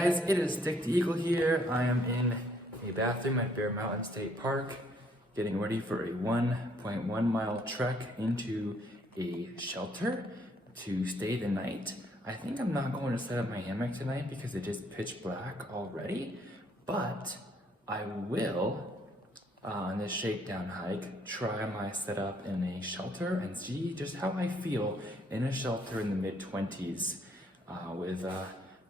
guys, it is Stick the Eagle here. I am in a bathroom at Harriman State Park, getting ready for a 1.1 mile trek into a shelter to stay the night. I think I'm not going to set up my hammock tonight because it is pitch black already, but I will, on this Shakedown hike, try my setup in a shelter and see just how I feel in a shelter in the mid-20s with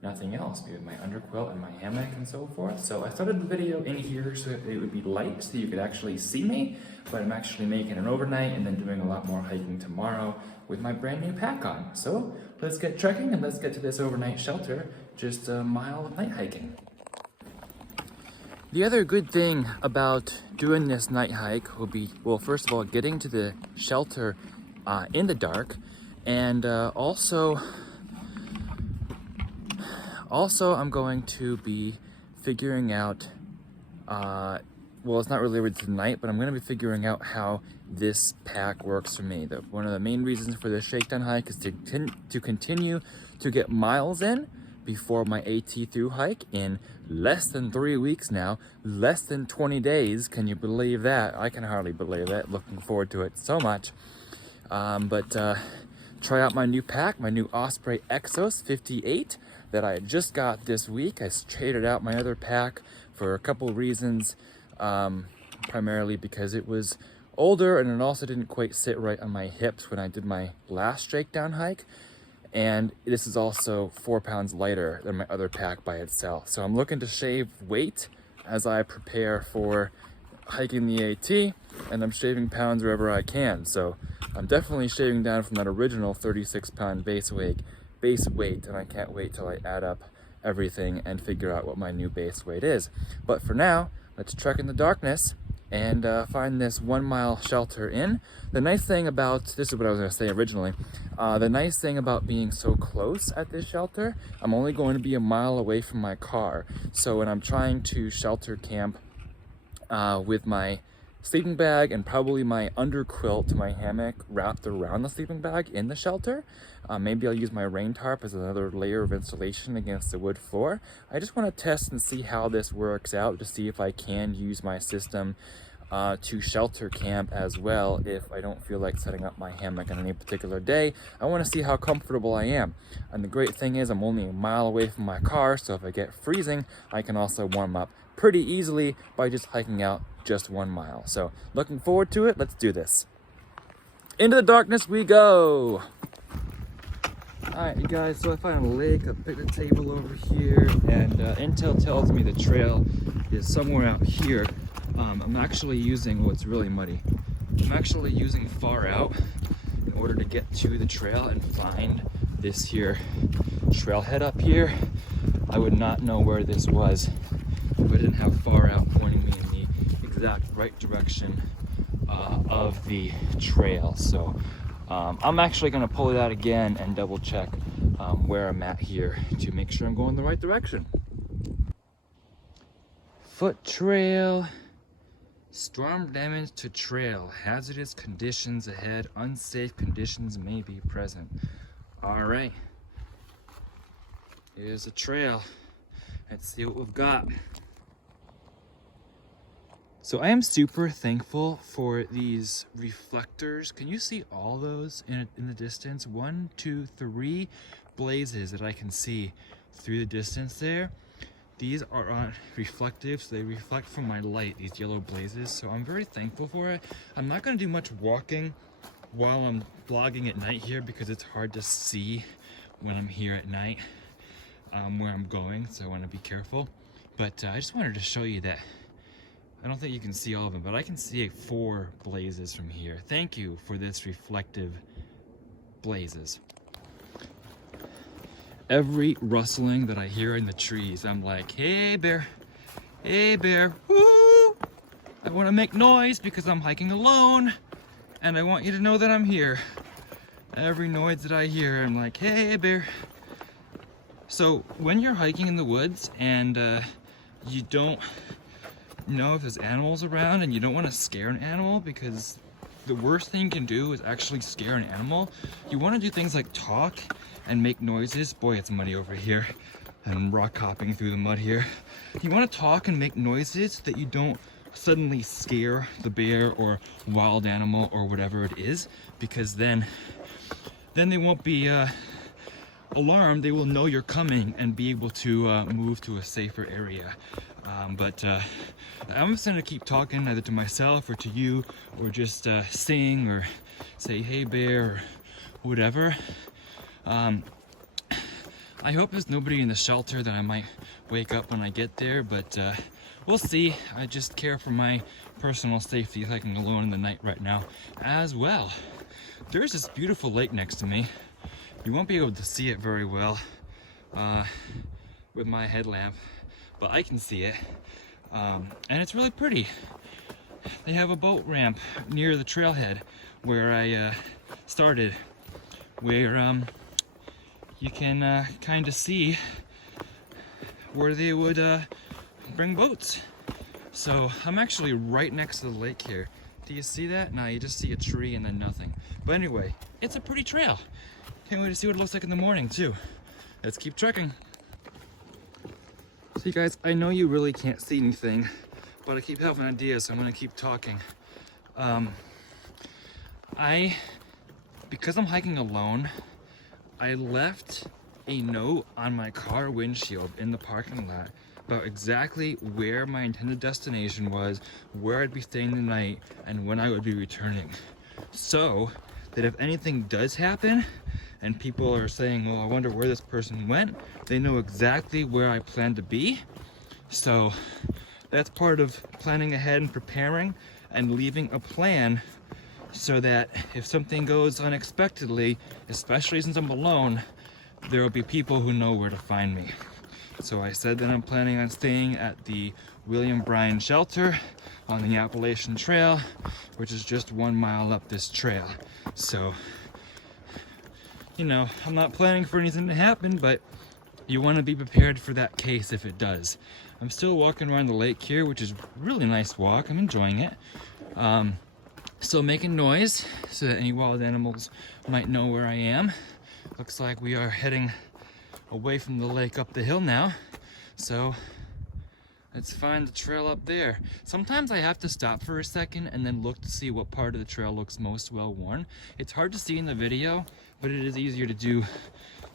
nothing else, maybe my underquilt and my hammock and so forth. So I started the video in here so that it would be light so you could actually see me, but I'm actually making an overnight and then doing a lot more hiking tomorrow with my brand new pack on. So let's get trekking and let's get to this overnight shelter, just a mile of night hiking. The other good thing about doing this night hike will be, well, first of all, getting to the shelter in the dark, and also I'm going to be figuring out, well, it's not really related to tonight, but I'm going to be figuring out how this pack works for me. One of the main reasons for this Shakedown hike is to continue to get miles in before my AT Thru hike in less than 3 weeks now, less than 20 days. Can you believe that? I can hardly believe it. Looking forward to it so much. Try out my new pack, my new Osprey Exos 58 that I just got this week. I traded out my other pack for a couple reasons, primarily because it was older and it also didn't quite sit right on my hips when I did my last Shakedown hike. And this is also 4 pounds lighter than my other pack by itself. So I'm looking to shave weight as I prepare for hiking the AT, and I'm shaving pounds wherever I can. So I'm definitely shaving down from that original 36-pound base weight, and I can't wait till I add up everything and figure out what my new base weight is. But for now, let's trek in the darkness and find this 1 mile shelter in. The nice thing about, this is what I was gonna say originally, the nice thing about being so close at this shelter, I'm only going to be a mile away from my car. So when I'm trying to shelter camp with my sleeping bag and probably my underquilt to my hammock wrapped around the sleeping bag in the shelter, maybe I'll use my rain tarp as another layer of insulation against the wood floor. I just want to test and see how this works out, to see if I can use my system to shelter camp as well if I don't feel like setting up my hammock on any particular day. I want to see how comfortable I am. And the great thing is I'm only a mile away from my car, so if I get freezing, I can also warm up pretty easily by just hiking out just 1 mile. So looking forward to it. Let's do this. Into the darkness we go. All right, you guys, so I found a lake, a picnic table over here, and Intel tells me the trail is somewhere out here. I'm actually using, well, it's really muddy. I'm actually using far out in order to get to the trail and find this here trailhead up here. I would not know where this was if I didn't have far out pointing me in the exact right direction of the trail. So I'm actually going to pull it out again and double check where I'm at here to make sure I'm going the right direction. Foot trail. Storm damage to trail. Hazardous conditions ahead. Unsafe conditions may be present. All right. Here's a trail. Let's see what we've got. So I am super thankful for these reflectors. Can you see all those in the distance? 1, 2, 3 blazes that I can see through the distance there. These are on reflective, so they reflect from my light, these yellow blazes. So I'm very thankful for it. I'm not gonna do much walking while I'm vlogging at night here because it's hard to see when I'm here at night where I'm going, so I wanna be careful. But I just wanted to show you that I don't think you can see all of them, but I can see 4 blazes from here. Thank you for this reflective blazes. Every rustling that I hear in the trees, I'm like, hey bear, woo! I want to make noise because I'm hiking alone, and I want you to know that I'm here. Every noise that I hear, I'm like, hey bear. So when you're hiking in the woods and you don't know if there's animals around and you don't want to scare an animal, because the worst thing you can do is actually scare an animal, you want to do things like talk and make noises. Boy, it's muddy over here. and rock hopping through the mud here. You want to talk and make noises so that you don't suddenly scare the bear or wild animal or whatever it is, because then they won't be alarmed. They will know you're coming and be able to move to a safer area. But I'm just gonna keep talking either to myself or to you, or just sing or say, hey bear, or whatever. I hope there's nobody in the shelter that I might wake up when I get there, but we'll see. I just care for my personal safety hiking alone in the night right now as well. There's this beautiful lake next to me. You won't be able to see it very well with my headlamp, but I can see it. And it's really pretty. They have a boat ramp near the trailhead where I started, where you can kind of see where they would bring boats. So I'm actually right next to the lake here. Do you see that? No, you just see a tree and then nothing. But anyway, it's a pretty trail. Can't wait to see what it looks like in the morning too. Let's keep trekking. So you guys, I know you really can't see anything, but I keep having ideas, so I'm gonna keep talking. Because I'm hiking alone, I left a note on my car windshield in the parking lot about exactly where my intended destination was, where I'd be staying the night, and when I would be returning. So that if anything does happen, and people are saying, well, I wonder where this person went, they know exactly where I plan to be. So that's part of planning ahead and preparing and leaving a plan, so that if something goes unexpectedly, especially since I'm alone, there will be people who know where to find me. So I said that I'm planning on staying at the William Brien Shelter on the Appalachian Trail, which is just 1 mile up this trail. So, you know, I'm not planning for anything to happen, but you want to be prepared for that case if it does. I'm still walking around the lake here, which is a really nice walk. I'm enjoying it. Still making noise so that any wild animals might know where I am. Looks like we are heading away from the lake up the hill now. So let's find the trail up there. Sometimes I have to stop for a second and then look to see what part of the trail looks most well worn. It's hard to see in the video, but it is easier to do,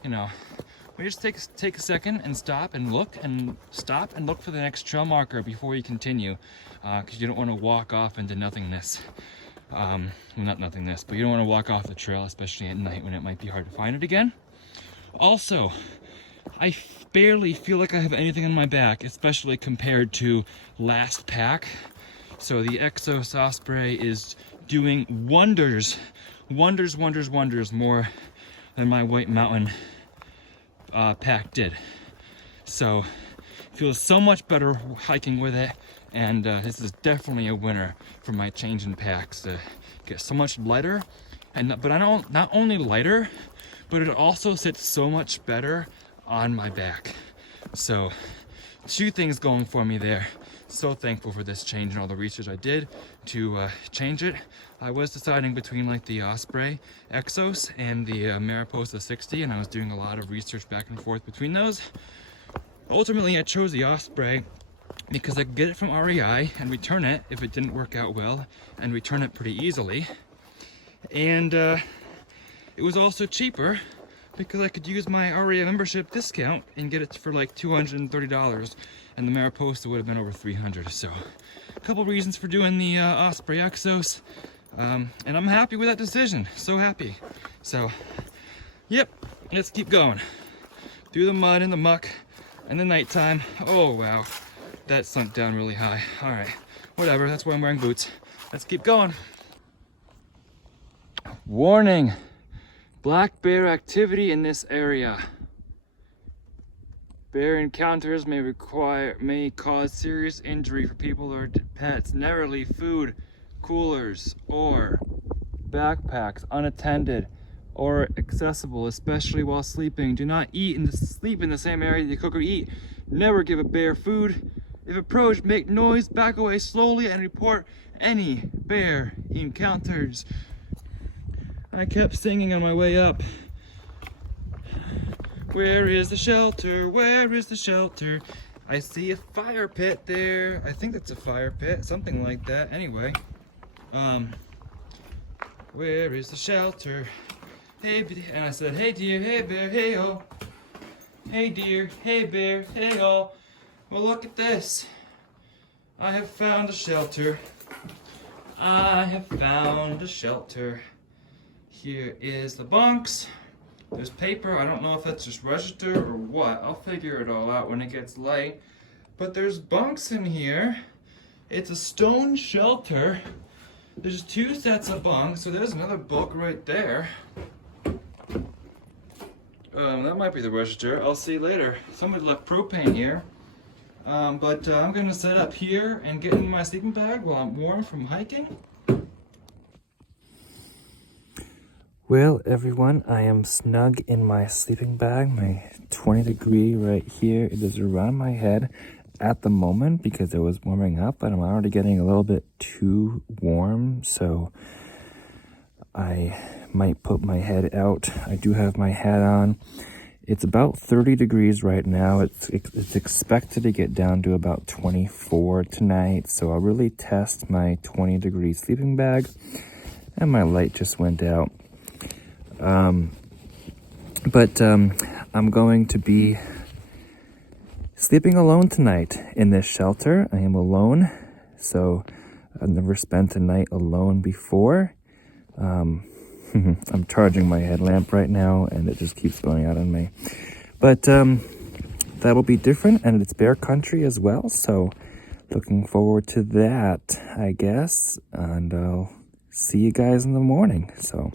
you know. We just take a second and stop and look for the next trail marker before you continue, because you don't want to walk off into nothingness. Well, not nothingness, but you don't want to walk off the trail, especially at night when it might be hard to find it again. Also, I barely feel like I have anything on my back, especially compared to last pack. So the Exos Osprey is doing wonders more than my White Mountain pack did. So feels so much better hiking with it, and this is definitely a winner for my change in packs. To get so much lighter, but I don't, not only lighter, but it also sits so much better on my back. So 2 things going for me there. So thankful for this change and all the research I did to change it. I was deciding between like the Osprey Exos and the Mariposa 60, and I was doing a lot of research back and forth between those. Ultimately, I chose the Osprey because I could get it from REI and return it if it didn't work out well, and return it pretty easily. And it was also cheaper because I could use my REI membership discount and get it for like $230, and the Mariposa would have been over $300. So a couple reasons for doing the Osprey Exos, and I'm happy with that decision. So happy. So yep, let's keep going through the mud and the muck and the nighttime. Oh wow, that sunk down really high. All right, whatever, that's why I'm wearing boots. Let's keep going. Warning, black bear activity in this area. Bear encounters may cause serious injury for people or pets. Never leave food, coolers, or backpacks unattended or accessible, especially while sleeping. Do not sleep in the same area you cook or eat. Never give a bear food. If approached, make noise, back away slowly, and report any bear encounters. I kept singing on my way up. Where is the shelter? Where is the shelter? I see a fire pit there. I think that's a fire pit, something like that. Anyway, where is the shelter? Hey, and I said, hey deer, hey bear, hey ho. Hey deer, hey bear, hey ho. Well, look at this. I have found a shelter. I have found a shelter. Here is the bunks. There's paper. I don't know if that's just register or what. I'll figure it all out when it gets light. But there's bunks in here. It's a stone shelter. There's 2 sets of bunks. So there's another book right there. That might be the register. I'll see later. Somebody left propane here. But I'm going to set up here and get in my sleeping bag while I'm warm from hiking. Well, everyone, I am snug in my sleeping bag. My 20-degree right here. It is around my head at the moment because it was warming up, but I'm already getting a little bit too warm, so I might put my head out. I do have my hat on. It's about 30 degrees right now. It's expected to get down to about 24 tonight, so I'll really test my 20-degree sleeping bag. And my light just went out. I'm going to be sleeping alone tonight in this shelter. I am alone, so I've never spent a night alone before. I'm charging my headlamp right now, and it just keeps going out on me. But that'll be different, and it's bear country as well, so looking forward to that, I guess. And I'll see you guys in the morning. So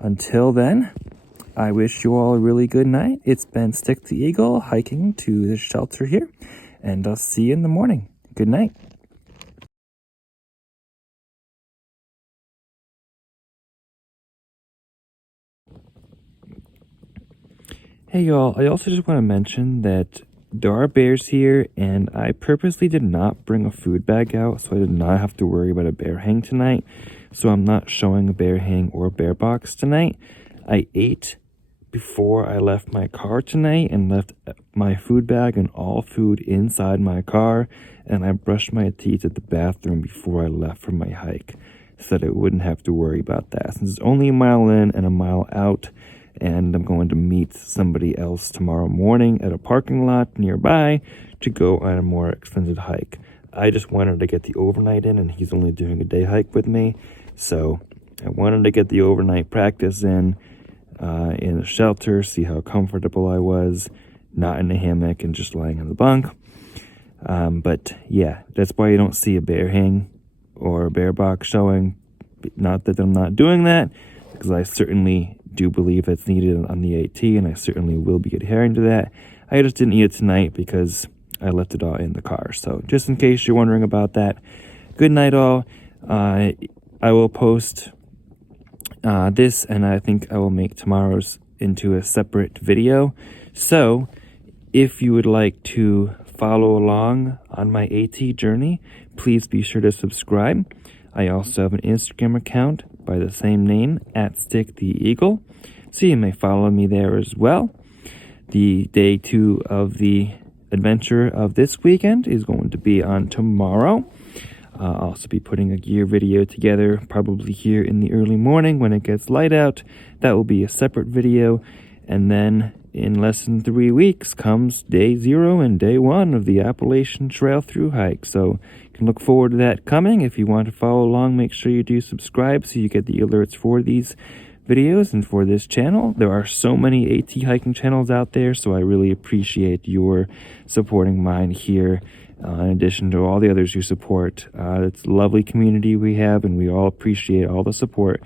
until then, I wish you all a really good night. It's been Stick the Eagle hiking to the shelter here, and I'll see you in the morning. Good night. Hey y'all, I also just want to mention that there are bears here, and I purposely did not bring a food bag out, so I did not have to worry about a bear hang tonight. So I'm not showing a bear hang or a bear box tonight. I ate before I left my car tonight and left my food bag and all food inside my car, and I brushed my teeth at the bathroom before I left for my hike so that I wouldn't have to worry about that. Since it's only a mile in and a mile out, and I'm going to meet somebody else tomorrow morning at a parking lot nearby to go on a more extended hike. I just wanted to get the overnight in, and he's only doing a day hike with me, so I wanted to get the overnight practice in the shelter, see how comfortable I was, not in a hammock and just lying on the bunk. But yeah, that's why you don't see a bear hang or a bear box showing. Not that I'm not doing that, because I certainly do believe it's needed on the AT, and I certainly will be adhering to that. I just didn't eat it tonight because I left it all in the car. So just in case you're wondering about that, good night all. I will post this, and I think I will make tomorrow's into a separate video. So if you would like to follow along on my AT journey, please be sure to subscribe. I also have an Instagram account by the same name, @StickTheEagle, so you may follow me there as well. The day 2 of the adventure of this weekend is going to be on tomorrow. I'll also be putting a gear video together, probably here in the early morning when it gets light out. That will be a separate video. And then in less than 3 weeks comes day 0 and day 1 of the Appalachian Trail through hike. So you can look forward to that coming. If you want to follow along, make sure you do subscribe so you get the alerts for these videos and for this channel. There are so many AT hiking channels out there, so I really appreciate your supporting mine here. In addition to all the others you support. It's a lovely community we have, and we all appreciate all the support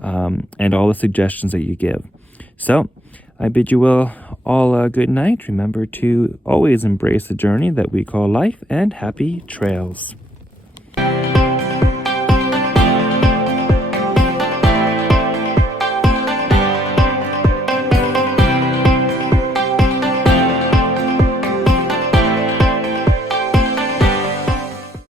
and all the suggestions that you give. So I bid you all a good night. Remember to always embrace the journey that we call life, and happy trails.